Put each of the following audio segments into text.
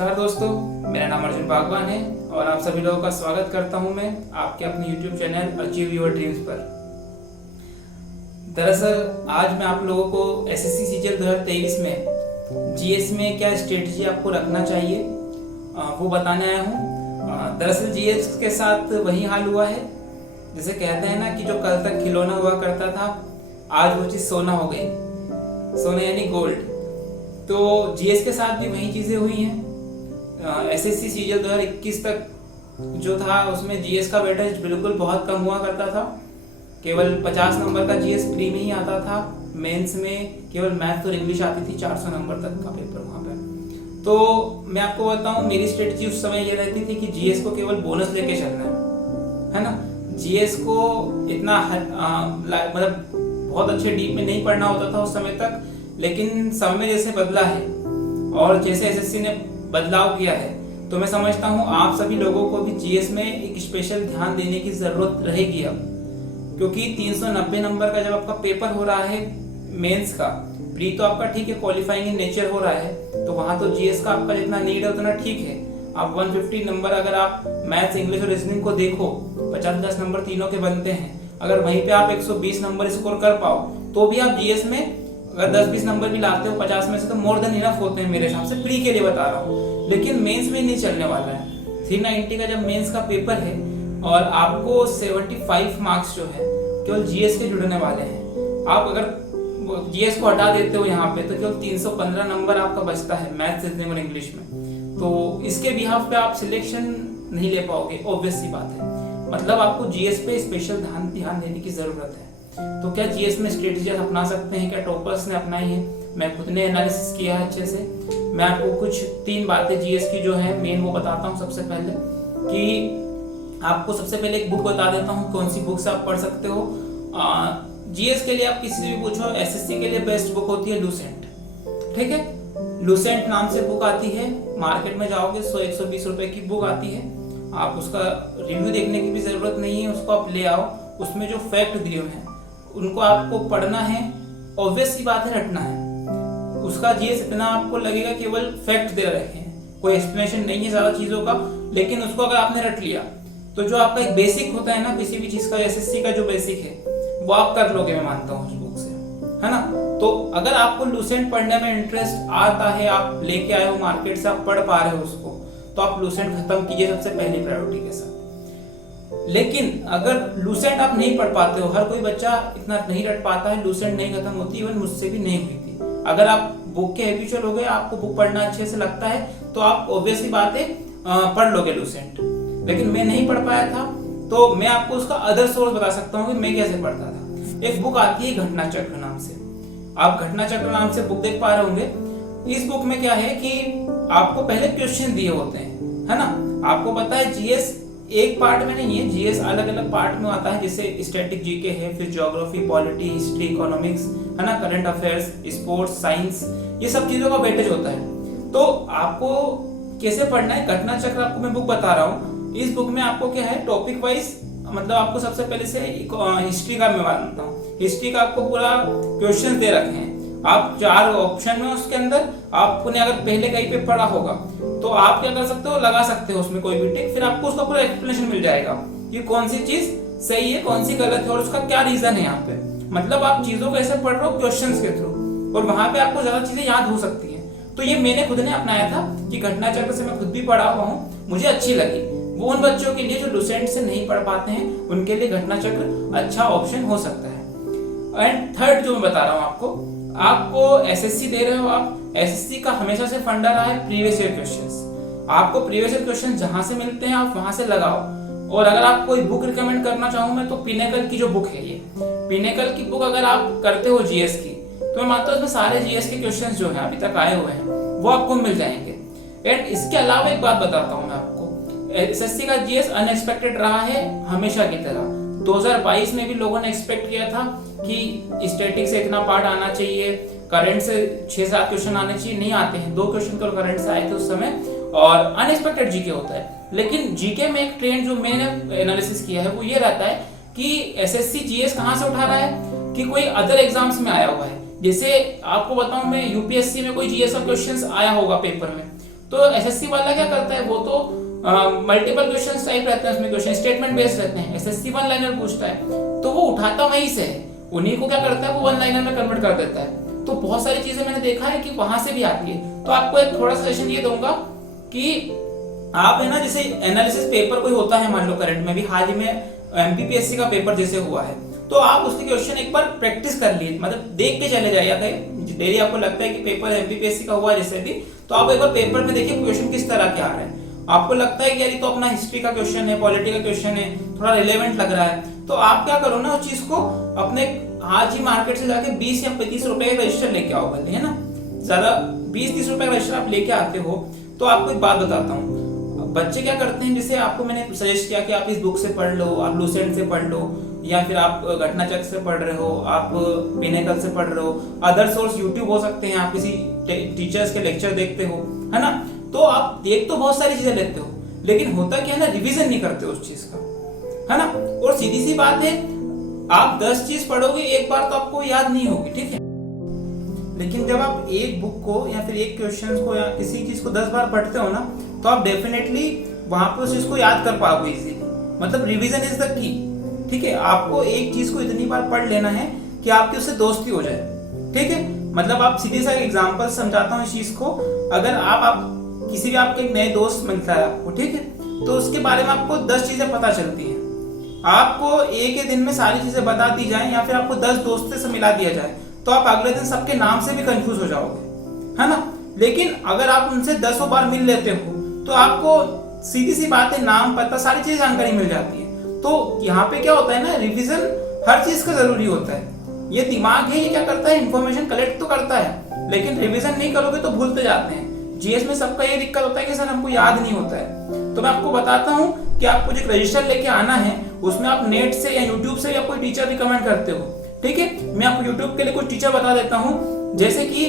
नमस्कार दोस्तों, मेरा नाम अर्जुन बागवान है और आप सभी लोगों का स्वागत करता हूं मैं आपके अपने YouTube channel achieve your dreams पर। दरअसल आज मैं आप लोगों को एसएससी सीजीएल 2023 में जीएस में क्या स्ट्रेटजी आपको रखना चाहिए वो बताने आया हूं। दरअसल जीएस के साथ वही हाल हुआ है, जैसे कहते हैं ना कि जो कल तक खिलौना हुआ करता था आज वो चीज़ सोना हो गई, सोना यानी गोल्ड। तो जीएस के साथ भी वही चीज़ें हुई हैं। एसएससी सीजीएल 2021 तक जो था उसमें जीएस का वेटेज बिल्कुल बहुत कम हुआ करता था। केवल 50 नंबर का जीएस प्री में ही आता था। मेंस में केवल मैथ्स और इंग्लिश आती थी, 400 नंबर तक का पेपर वहाँ पे। तो मैं आपको बताऊँ, मेरी स्ट्रेटजी उस समय ये रहती थी कि जीएस को केवल बोनस लेके चलना है ना। जीएस को इतना मतलब बहुत अच्छे डीप में नहीं पढ़ना होता था उस समय तक, लेकिन समय जैसे बदला है और जैसे एसएससी ने बदलाव किया है तो मैं समझता हूँ आप सभी लोगों को भी जीएस में एक स्पेशल ध्यान देने की जरूरत रहेगी अब, क्योंकि 390 नंबर का जब आपका पेपर हो रहा है मेंस का, प्री तो आपका ठीक है, क्वालिफाइंग इन नेचर हो रहा है, तो वहां तो जीएस का आपका जितना नीड है उतना ठीक है। आप 150 नंबर अगर आप मैथ्स, इंग्लिश और रीजनिंग को देखो, 50-50 नंबर तीनों के बनते हैं। अगर वहीं पे आप 120 नंबर स्कोर कर पाओ तो भी आप जीएस में अगर 10-20 नंबर भी लाते हो 50 में से तो मोर देन इनफ होते हैं मेरे हिसाब से, प्री के लिए बता रहा हूँ। लेकिन मेंस में नहीं चलने वाला है। 390 का जब मेंस का पेपर है और आपको 75 मार्क्स जो है केवल जीएस के जुड़ने वाले हैं। आप अगर जीएस को हटा देते हो यहाँ पे तो केवल 315 नंबर आपका बचता है मैथ्स, रीजनिंग और इंग्लिश में। तो इसके बिहाफ पे आप सिलेक्शन नहीं ले पाओगे, ऑब्वियस सी बात है। मतलब आपको जीएस पे स्पेशल ध्यान देने की जरूरत है। तो क्या जीएस में स्ट्रेटजी अपना सकते हैं? क्या टॉपर्स ने अपनाई है? मैं खुद ने एनालिसिस किया है अच्छे से। मैं आपको कुछ 3 बातें जीएस की जो है मेन वो बताता हूँ। सबसे पहले कि आपको सबसे पहले एक बुक बता देता हूँ, कौन सी बुक से आप पढ़ सकते हो। जीएस के लिए आप किसी से भी पूछो, एसएससी के लिए बेस्ट बुक होती है लूसेंट, ठीक है। लूसेंट नाम से बुक आती है, मार्केट में जाओगे 100-120 रुपए की बुक आती है। आप उसका रिव्यू देखने की भी जरूरत नहीं है, उसको आप ले आओ। उसमें जो फैक्ट दिए हुए हैं उनको आपको पढ़ना है, ऑब्वियस सी बात है रटना है। उसका जीएस इतना आपको लगेगा केवल फैक्ट दे रखे हैं, कोई एक्सप्लेनेशन नहीं है ज्यादा चीजों का, लेकिन उसको अगर आपने रट लिया तो जो आपका एक बेसिक होता है ना किसी भी चीज का, एसएससी का जो बेसिक है वो आप कर लोगे, मैं मानता हूँ उस बुक से, है ना। तो अगर आपको लूसेंट पढ़ने में इंटरेस्ट आता है, आप लेके आए हो मार्केट से, आप पढ़ पा रहे हो उसको, तो आप लूसेंट खत्म कीजिए सबसे पहली प्रायोरिटी के साथ। लेकिन अगर लूसेंट आप नहीं पढ़ पाते हो, हर कोई बच्चा इतना नहीं रट पाता है, लूसेंट नहीं खत्म होती, इवन मुझसे भी नहीं हुई थी। अगर आप बुक के हैबिचुअल हो गए, आपको बुक पढ़ना अच्छे से लगता है, तो आप ऑब्वियसली बात है पढ़ लोगे लूसेंट। लेकिन मैं नहीं पढ़ पाया था, तो मैं आपको उसका अदर सोर्स बता सकता हूँ कि मैं कैसे पढ़ता था। एक बुक आती है घटना चक्र नाम से, आप घटना चक्र नाम से बुक देख पा रहे होंगे। इस बुक में क्या है कि आपको पहले क्वेश्चन दिए होते हैं, है ना। आपको पता है जीएस एक पार्ट में नहीं है, जीएस अलग अलग पार्ट में आता है, जैसे स्टैटिक जीके है, फिर ज्योग्राफी, पॉलिटी, हिस्ट्री, इकोनॉमिक्स, है ना, करंट अफेयर्स, स्पोर्ट्स, साइंस, ये सब चीजों का वेटेज होता है। तो आपको कैसे पढ़ना है, घटना चक्र आपको मैं बुक बता रहा हूँ। इस बुक में आपको क्या है, टॉपिक वाइज, मतलब आपको सबसे पहले से हिस्ट्री का मैं मानता हूँ, हिस्ट्री का आपको पूरा क्वेश्चन दे रखे हैं। आप 4 ऑप्शन में, उसके अंदर आपने अगर पहले कहीं पे पढ़ा होगा तो आप क्या कर सकते हो, लगा सकते हो उसमें कोई भी टिक, फिर आपको उसका पूरा एक्सप्लेनेशन मिल जाएगा कि कौन सी चीज सही है, कौन सी गलत है और उसका क्या रीजन है यहाँ पे। मतलब आप चीजों को ऐसे पढ़ रहे हो क्वेश्चंस के थ्रू, और वहां पे आपको ज्यादा चीजें याद हो सकती हैं। तो ये मैंने खुद ने अपनाया था कि घटना चक्र से मैं खुद भी पढ़ा हुआ हूँ, मुझे अच्छी लगी। वो उन बच्चों के लिए जो लूसेंट से नहीं पढ़ पाते हैं उनके लिए घटना चक्र अच्छा ऑप्शन हो सकता है। एंड थर्ड जो मैं बता रहा हूँ आपको एसएससी दे रहे हो, आप एसएससी का हमेशा से फंडा रहा है प्रीवियस ईयर क्वेश्चंस। आपको प्रीवियस ईयर क्वेश्चन जहां से मिलते हैं आप वहां से लगाओ। और अगर आप कोई बुक रिकमेंड करना चाहूँ मैं, तो पिनेकल की जो बुक है, ये पिनेकल की बुक अगर आप करते हो जीएस की, तो मैं मानता हूँ उसमें सारे जीएस के क्वेश्चंस जो हैं अभी तक आए हुए हैं वो आपको मिल जाएंगे। एंड इसके अलावा एक बात बताता हूँ मैं आपको, एसएससी का जीएस अनएक्सपेक्टेड रहा है हमेशा की तरह। 2022 में भी लोगों ने एक्सपेक्ट किया था कि स्टैटिक से इतना पार्ट आना चाहिए, करंट से 6-7 क्वेश्चन आने चाहिए, नहीं आते हैं। 2 क्वेश्चन केवल करंट से आए थे उस समय, और अनएक्सपेक्टेड जीके होता है। लेकिन जीके में एक ट्रेंड जो मैंने एनालिसिस किया है वो ये रहता है कि एसएससी जीएस कहां से उठा रहा है कि कोई अदर एग्जाम्स में आया हुआ है। जैसे आपको बताऊं मैं, यूपीएससी में कोई जीएस का क्वेश्चंस आया होगा पेपर में, तो एसएससी वाला क्या करता है, वो तो मल्टीपल क्वेश्चन टाइप रहते हैं, उसमें क्वेश्चन स्टेटमेंट बेस्ड रहते हैं। एसएससी वन लाइनर पूछता है तो वो उठाता वहीं से है, उन्हीं को क्या करता है वो वन लाइनर में कन्वर्ट कर देता है। तो बहुत सारी चीजें मैंने देखा है कि वहां से भी आती है। तो आपको एक थोड़ा सजेशन ये दूंगा कि आप है ना, जैसे एनालिसिस पेपर कोई होता है, मान लो करंट में भी हाल ही में एमपीपीएससी का पेपर जैसे हुआ है, तो आप उसके क्वेश्चन एक बार प्रैक्टिस कर लिए, मतलब देख के चले जाइए। कहीं डेली आपको लगता है कि पेपर एमपीपीएससी का हुआ जैसे भी, तो आप एक बार पेपर में देखिए क्वेश्चन किस तरह के आ रहे हैं। आपको लगता है कि यार ये तो अपना हिस्ट्री का क्वेश्चन है, पॉलिटी का क्वेश्चन है, थोड़ा रिलेवेंट लग रहा है, तो आप क्या करो ना, उस चीज को अपने आज ही मार्केट से जाके 20 या 35 रुपए का रजिस्टर लेके आओ, भले है ना, ज्यादा 20-30 रुपए का रजिस्टर आप लेके आते हो। तो आपको एक बात बताता हूँ, बच्चे क्या करते हैं, जैसे आपको मैंने सजेस्ट किया कि आप इस बुक से पढ़ लो, आप लूसेंट से पढ़ लो, या फिर आप घटनाचक्र से पढ़ रहे हो, आप पिनेकल से पढ़ रहे हो, अदर सोर्स यूट्यूब हो सकते हैं, आप किसी टीचर्स के लेक्चर देखते हो, है ना। तो आप देख तो बहुत सारी चीजें लेते हो, लेकिन होता क्या है ना, रिवीजन नहीं करते उस चीज का, है ना। और सीधी सी बात है, आप 10 चीज पढ़ोगे एक बार तो आपको याद नहीं होगी, ठीक है, लेकिन जब आप एक बुक को या फिर एक क्वेश्चन को या किसी चीज को 10 बार पढ़ते हो ना, तो आप डेफिनेटली वहां पे उस चीज को याद कर पाओगे इजीली। मतलब रिवीजन इज द की, ठीक है। आपको एक चीज को इतनी बार पढ़ लेना है कि आपकी उससे दोस्ती हो जाए, ठीक है। मतलब आप सीधे सा एग्जांपल समझाता हूँ इस चीज को, अगर आप किसी भी आपके नए दोस्त मिलता है आपको, ठीक है, तो उसके बारे में आपको 10 चीजें पता चलती हैं, आपको एक ही दिन में सारी चीजें बता दी जाए या फिर आपको 10 दोस्तों से मिला दिया जाए, तो आप अगले दिन सबके नाम से भी कंफ्यूज हो जाओगे, है ना। लेकिन अगर आप उनसे 10 बार मिल लेते हो तो आपको सीधी सी बात है, नाम पता सारी चीजें जानकारी मिल जाती है। तो यहाँ पे क्या होता है ना, रिवीजन हर चीज का जरूरी होता है। ये दिमाग है, ये क्या करता है, इंफॉर्मेशन कलेक्ट तो करता है, लेकिन रिवीजन नहीं करोगे तो भूलते जाते हैं। जीएस में सबका ये दिक्कत होता है कि सर हमको याद नहीं होता है। तो मैं आपको बताता हूँ कि आपको जो रजिस्टर लेके आना है, उसमें आप नेट से या यूट्यूब से या कोई टीचर रिकमेंड करते हो, ठीक है। मैं आपको यूट्यूब के लिए कुछ टीचर बता देता हूँ, जैसे कि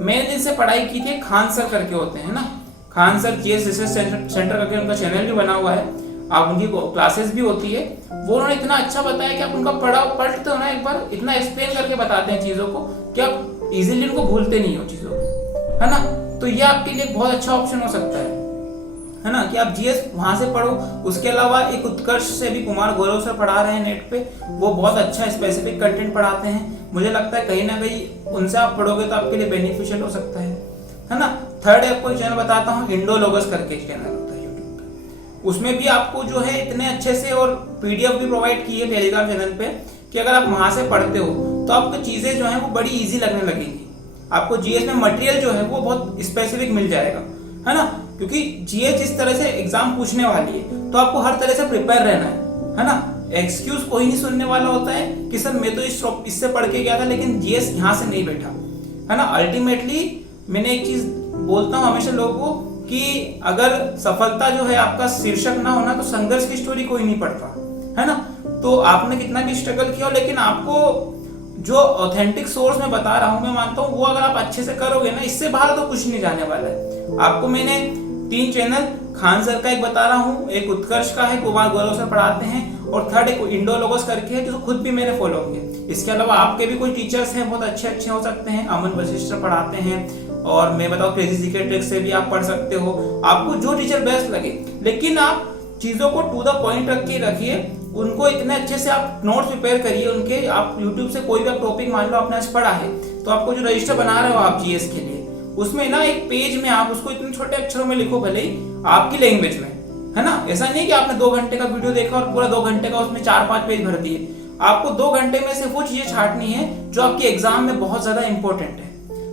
मैंने जिनसे पढ़ाई की थी, खान सर करके होते हैं ना, Khan sir GS research centre करके उनका चैनल भी बना हुआ है, आप उनकी क्लासेस भी होती है। वो उन्होंने इतना अच्छा बताया कि आप उनका पढ़ते हो ना एक बार, इतना एक्सप्लेन करके बताते हैं चीजों को कि आप इजीली उनको भूलते नहीं हो चीजों को, है ना। तो ये आपके लिए बहुत अच्छा ऑप्शन हो सकता है ना, कि आप जीएस वहां से पढ़ो। उसके अलावा एक उत्कर्ष से भी कुमार गौरव सर पढ़ा रहे हैं नेट पे, वो बहुत अच्छा स्पेसिफिक कंटेंट पढ़ाते हैं। मुझे लगता है कहीं ना कहीं उनसे आप पढ़ोगे तो आपके लिए बेनिफिशियल हो सकता है ना। थर्ड आपको चैनल बताता हूँ, इंडोलॉगस करके चैनल होता है यूट्यूब पे, उसमें भी आपको जो है इतने अच्छे से और पीडीएफ भी प्रोवाइड की है टेलीग्राम चैनल पे, कि अगर आप वहां से पढ़ते हो तो आपको चीजें जो है वो बड़ी ईजी लगने लगेंगी। आपको जीएस में मटेरियल जो है वो बहुत स्पेसिफिक मिल जाएगा, है ना, क्योंकि जीएस जिस तरह से एग्जाम पूछने वाली है तो आपको हर तरह से प्रिपेयर रहना है ना। एक्सक्यूज कोई नहीं सुनने वाला होता है कि सर मैं तो इससे पढ़ के गया था लेकिन जीएस यहाँ से नहीं बैठा, है ना। अल्टीमेटली मैंने एक चीज बोलता हूँ हमेशा लोगों को कि अगर सफलता जो है आपका शीर्षक ना होना तो संघर्ष की स्टोरी कोई नहीं पढ़ता, है ना। तो आपने कितना भी स्ट्रगल किया, लेकिन आपको जो ऑथेंटिक सोर्स में बता रहा हूं, मैं मानता हूं वो अगर आप अच्छे से करोगे ना, इससे बाहर तो कुछ नहीं जाने वाला है। आपको मैंने 3 चैनल, खान सर का एक बता रहा हूं, एक उत्कर्ष का है, कुमार गौरव सर पढ़ाते हैं, और थर्ड एक इंडोलॉगस करके है जो खुद भी मैंने फॉलो किया। इसके अलावा आपके भी कोई टीचर्स हैं बहुत अच्छे हो सकते हैं, अमन वशिष्ठ पढ़ाते हैं, और मैं बताऊं क्रेजी सीक्रेट ट्रिक्स से भी आप पढ़ सकते हो, आपको जो टीचर बेस्ट लगे। लेकिन आप चीजों को टू द पॉइंट रखिए, उनको इतने अच्छे से आप नोट्स प्रिपेयर करिए उनके। आप यूट्यूब से कोई भी आप टॉपिक मान लो आपने आज पढ़ा है, तो आपको जो रजिस्टर बना रहे हो आप जीएस के लिए, उसमें ना एक पेज में आप उसको इतने छोटे अक्षरों में लिखो, भले ही आपकी लैंग्वेज में, है ना। ऐसा नहीं कि आपने 2 घंटे का वीडियो देखा और पूरा 2 घंटे का उसमें 4-5 पेज भर दिए। आपको 2 घंटे में से वो चीजें छांटनी है जो आपके एग्जाम में बहुत ज्यादा इंपॉर्टेंट है।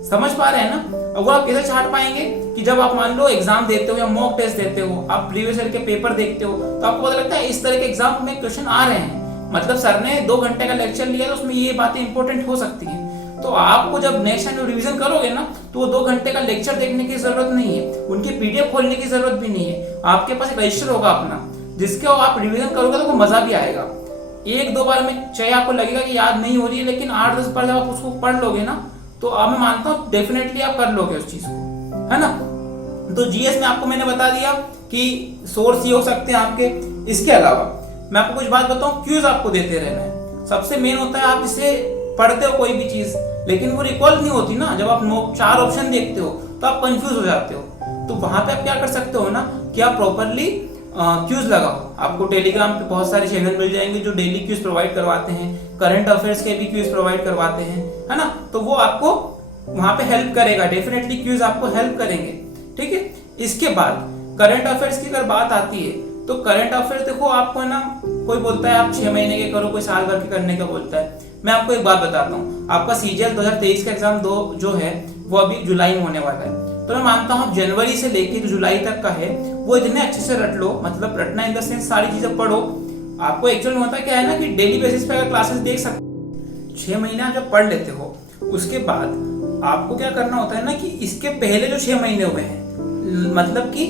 समझ पा रहे हैं ना। और वो आप कैसे छांट पाएंगे कि जब आप मान लो एग्जाम देते हो या मॉक टेस्ट देते हो, आप प्रीवियस ईयर के पेपर देखते हो, तो आपको पता लगता है इस तरह के एग्जाम में क्वेश्चन आ रहे हैं, मतलब सर ने 2 घंटे का लेक्चर लिया तो उसमें ये बातें इंपॉर्टेंट हो सकती है। तो आपको जब नेक्स्ट टाइम रिवीजन करोगे ना, तो वो 2 घंटे का लेक्चर देखने की जरूरत नहीं है, उनकी पीडीएफ खोलने की जरूरत भी नहीं है। आपके पास एक रजिस्टर होगा अपना, जिसके आप रिवीजन करोगे तो मजा भी आएगा। 1-2 बार में चाहे आपको लगेगा कि याद नहीं हो रही है, लेकिन 8-10 बार जब आप उसको पढ़ लोगे ना, तो अब मैं मानता हूँ डेफिनेटली आप कर लोगे उस चीज को, है ना। तो जीएस में आपको मैंने बता दिया कि सोर्स ये हो सकते हैं आपके। इसके अलावा मैं आपको कुछ बात बताऊं, क्यूज आपको देते रहना है। सबसे मेन होता है आप इसे पढ़ते हो कोई भी चीज, लेकिन वो रिकॉल नहीं होती ना। जब आप 4 ऑप्शन देखते हो तो आप कंफ्यूज हो जाते हो। तो वहां पे आप क्या कर सकते हो ना कि आप प्रॉपरली क्यूज लगाओ। आपको टेलीग्राम पे बहुत सारे चैनल मिल जाएंगे जो डेली क्यूज प्रोवाइड करवाते हैं, करंट अफेयर्स के भी क्यूज प्रोवाइड करवाते हैं, है ना। तो वो आपको वहां पे हेल्प करेगा, डेफिनेटली क्यूज आपको हेल्प करेंगे, ठीक है। इसके बाद करंट अफेयर्स की अगर बात आती है तो करंट अफेयर्स देखो आपको है ना, कोई बोलता है आप 6 महीने के करो, कोई साल भर के करने का बोलता है। मैं आपको एक बात बताता हूँ, आपका सीजीएल 2023 का एग्जाम जो है वो अभी जुलाई में होने वाला है। तो मैं मानता हूँ आप जनवरी से लेकर जुलाई तक का है वो इतने अच्छे से रट लो, मतलब रटना इन द सेंस सारी चीजें पढ़ो। आपको एक्चुअल में होता क्या है ना कि डेली बेसिस पे अगर क्लासेस देख सकते 6 महीने जब पढ़ लेते हो, उसके बाद आपको क्या करना होता है ना कि इसके पहले जो 6 महीने हुए हैं, मतलब कि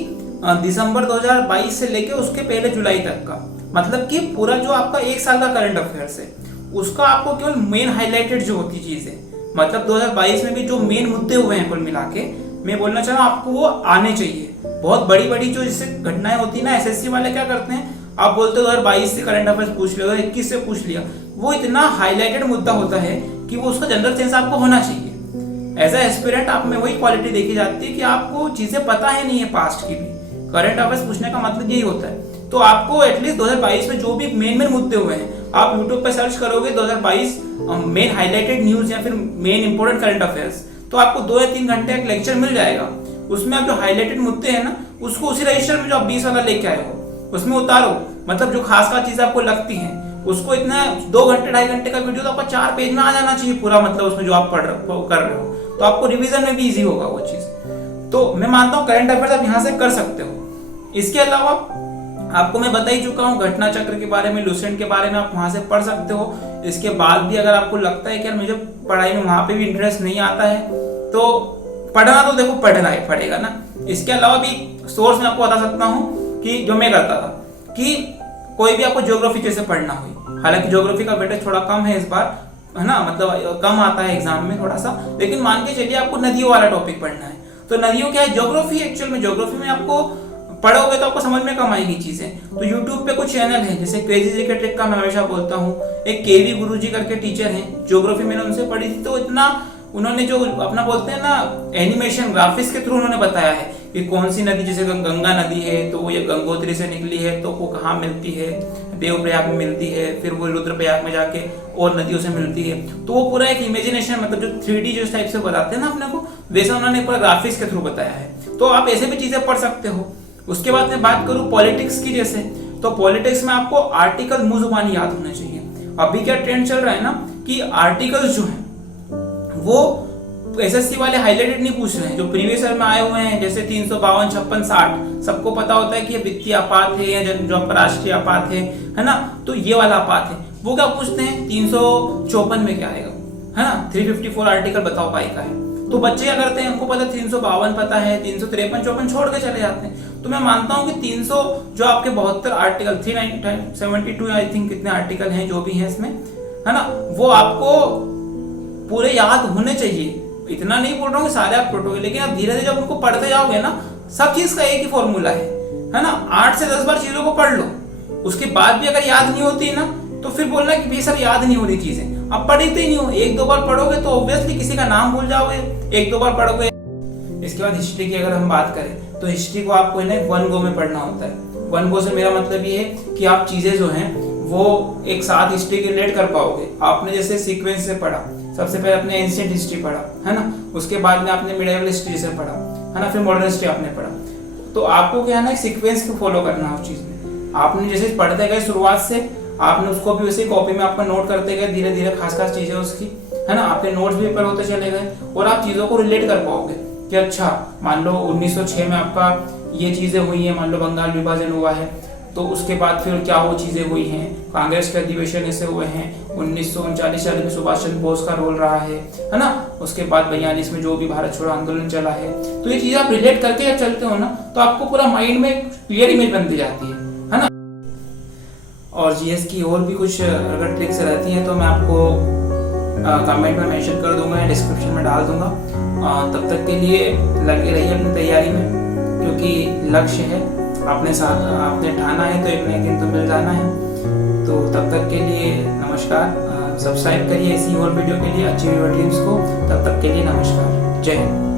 दिसंबर 2022 से लेके उसके पहले जुलाई तक का, मतलब कि पूरा जो आपका 1 साल का करंट अफेयर्स है उसका आपको केवल मेन हाईलाइटेड जो होती चीज है, मतलब 2022 में भी जो मेन मुद्दे हुए हैं कुल मिला के, मैं बोलना चाह रहा हूँ आपको वो आने चाहिए। बहुत बड़ी बड़ी जो जिससे घटनाएं होती है ना, एसएससी वाले क्या करते हैं, आप बोलते हो 2022 से करंट अफेयर्स पूछ लिया, 2021 से पूछ लिया, वो इतना हाईलाइटेड मुद्दा होता है कि वो उसका जनरल सेंस आपको होना चाहिए। एज ए एस्पिरेंट आप में वही क्वालिटी देखी जाती है कि आपको चीजें पता है नहीं है पास्ट की भी। करंट अफेयर्स पूछने का मतलब यही होता है। तो आपको एटलीस्ट 2022 में जो भी मेन मुद्दे हुए हैं, आप यूट्यूब पे सर्च करोगे 2022 मेन हाईलाइटेड न्यूज या फिर मेन इंपोर्टेंट करंट अफेयर्स, तो आपको 2 या 3 घंटे का लेक्चर मिल जाएगा। उसमें आप जो हाईलाइटेड मुद्दे हैं ना, उसको उसी रजिस्टर में जो आप 20 वाला लेके आए हो उसमें उतारो, मतलब जो खास खास चीजें आपको लगती हैं उसको इतना 2 घंटे 2.5 घंटे का वीडियो तो आपका 4 पेज में आ जाना चाहिए पूरा, मतलब उसमें जो आप कर रहे हो, तो आपको रिवीजन में भी इजी होगा वो चीज। तो मैं मानता हूँ करंट अफेयर्स आप यहाँ से कर सकते हो। इसके अलावा आपको मैं बता ही चुका हूँ घटना चक्र के बारे में, लुसेंट के बारे में आप वहां से पढ़ सकते हो। इसके बाद भी अगर आपको लगता है कि यार मुझे पढ़ाई में वहां पे भी इंटरेस्ट नहीं आता है तो पढ़ना तो देखो पढ़ना ही पड़ेगा ना। इसके अलावा भी सोर्स मैं आपको बता सकता हूँ कि जो मैं करता था कि कोई भी आपको ज्योग्राफी जैसे पढ़ना हुई, हालांकि ज्योग्राफी का वेटेज थोड़ा कम है इस बार, है ना, मतलब कम आता है एग्जाम में थोड़ा सा, लेकिन मान के चलिए आपको नदियों वाला टॉपिक पढ़ना है तो नदियों क्या है, ज्योग्राफी एक्चुअल में ज्योग्राफी में आपको पढ़ोगे तो आपको समझ में कम आएगी चीजें। तो YouTube पे कुछ चैनल है जैसे क्रेजी जीके ट्रिक का मैं हमेशा बोलता हूँ, एक केवी गुरुजी करके टीचर हैं, ज्योग्राफी मैंने उनसे पढ़ी थी, तो इतना उन्होंने जो अपना बोलते हैं ना एनिमेशन ग्राफिक्स के थ्रू उन्होंने बताया है कि कौन सी नदी, जैसे गंगा नदी है तो वो ये गंगोत्री से निकली है तो वो कहाँ मिलती है, देवप्रयाग में मिलती है, फिर वो रुद्रप्रयाग में जाके और नदियों से मिलती है। तो वो पूरा एक इमेजिनेशन, मतलब जो 3D जिस टाइप से बताते हैं ना अपने को, वैसा उन्होंने पूरा ग्राफिक्स के थ्रू बताया है। तो आप ऐसे भी चीजें पढ़ सकते हो। उसके बाद मैं बात करूं पॉलिटिक्स की, जैसे तो पॉलिटिक्स में आपको आर्टिकल मुंह जुबानी याद होने चाहिए। अभी क्या ट्रेंड चल रहा है ना कि आर्टिकल्स जो हैं वो एसएससी वाले हाईलाइटेड नहीं पूछ रहे हैं, जो प्रीवियस ईयर में आए हुए हैं जैसे 352, 56, 60, सबको पता होता है कि ये वित्तीय आपात है या जो राष्ट्रीय आपात है ना, तो ये वाला आपात है, वो क्या पूछते हैं 354 में क्या आएगा, है ना, 354 आर्टिकल बताओ पाई का है। तो बच्चे क्या करते हैं, उनको पता 352 पता है, 353, 54 छोड़ के चले जाते हैं। तो मैं मानता हूं कि 300 जो आपके 72 आर्टिकल, 372 आई थिंक कितने आर्टिकल हैं जो भी हैं इसमें, है ना, वो आपको पूरे याद होने चाहिए। इतना नहीं बोल रहा हूँ कि सारे आप पढ़ोगे, लेकिन आप धीरे धीरे जब उनको पढ़ते जाओगे ना, सब चीज का एक ही फॉर्मूला है ना, 8 से 10 बार चीजों को पढ़ लो, उसके बाद भी अगर याद नहीं होती ना तो फिर बोलना कि भाई सर याद नहीं हो रही चीजें, अब पढ़ते ही नहीं हो। 1-2 बार पढ़ोगे तो ऑब्वियसली किसी का नाम भूल जाओगे, 1-2 बार पढ़ोगे। इसके बाद हिस्ट्री की अगर हम बात करें तो हिस्ट्री को आपको है ना 1 गो में पढ़ना होता है। 1 गो से मेरा मतलब ये है कि आप चीजें जो हैं वो एक साथ हिस्ट्री के रिलेट कर पाओगे। आपने जैसे सीक्वेंस से पढ़ा, सबसे पहले आपने एंशिएंट हिस्ट्री पढ़ा, है ना, उसके बाद में आपने मिडिवल हिस्ट्री से पढ़ा, है ना, फिर मॉडर्न हिस्ट्री आपने पढ़ा। तो आपको क्या है ना सीक्वेंस को फॉलो करना है उस चीज में। आपने जैसे पढ़ते गए शुरुआत से, आपने उसको भी उसी कॉपी में आपका नोट करते गए, धीरे धीरे खास खास चीजें उसकी, है ना, आपके नोट्स भी ऊपर होते चले गए और आप चीजों को रिलेट कर पाओगे कि अच्छा मान लो 1906 में आपका ये चीजें हुई हैं, मान लो बंगाल विभाजन हुआ है, तो उसके बाद फिर क्या वो चीजें हुई हैं, कांग्रेस के अधिवेशन ऐसे हुए हैं, 1939 में सुभाष चंद्र बोस का रोल रहा है ना, उसके बाद 42 में जो भी भारत छोड़ो आंदोलन चला है। तो ये चीजें आप रिलेट करके जब चलते हो ना तो आपको पूरा माइंड में क्लियर इमेज बनती जाती है ना। और जीएस की और भी कुछ अगर ट्रिक्स रहती हैं तो मैं आपको कमेंट में मेंशन कर दूंगा या डिस्क्रिप्शन में डाल दूंगा। तब तक के लिए लगे रहिए अपनी तैयारी में, क्योंकि लक्ष्य है आपने ठाना है तो एक न एक दिन तो मिल जाना है। तो तब तक के लिए नमस्कार। सब्सक्राइब करिए इसी और वीडियो के लिए, अच्छी वीडियो टीम्स को। तब तक के लिए नमस्कार, जय हिंद।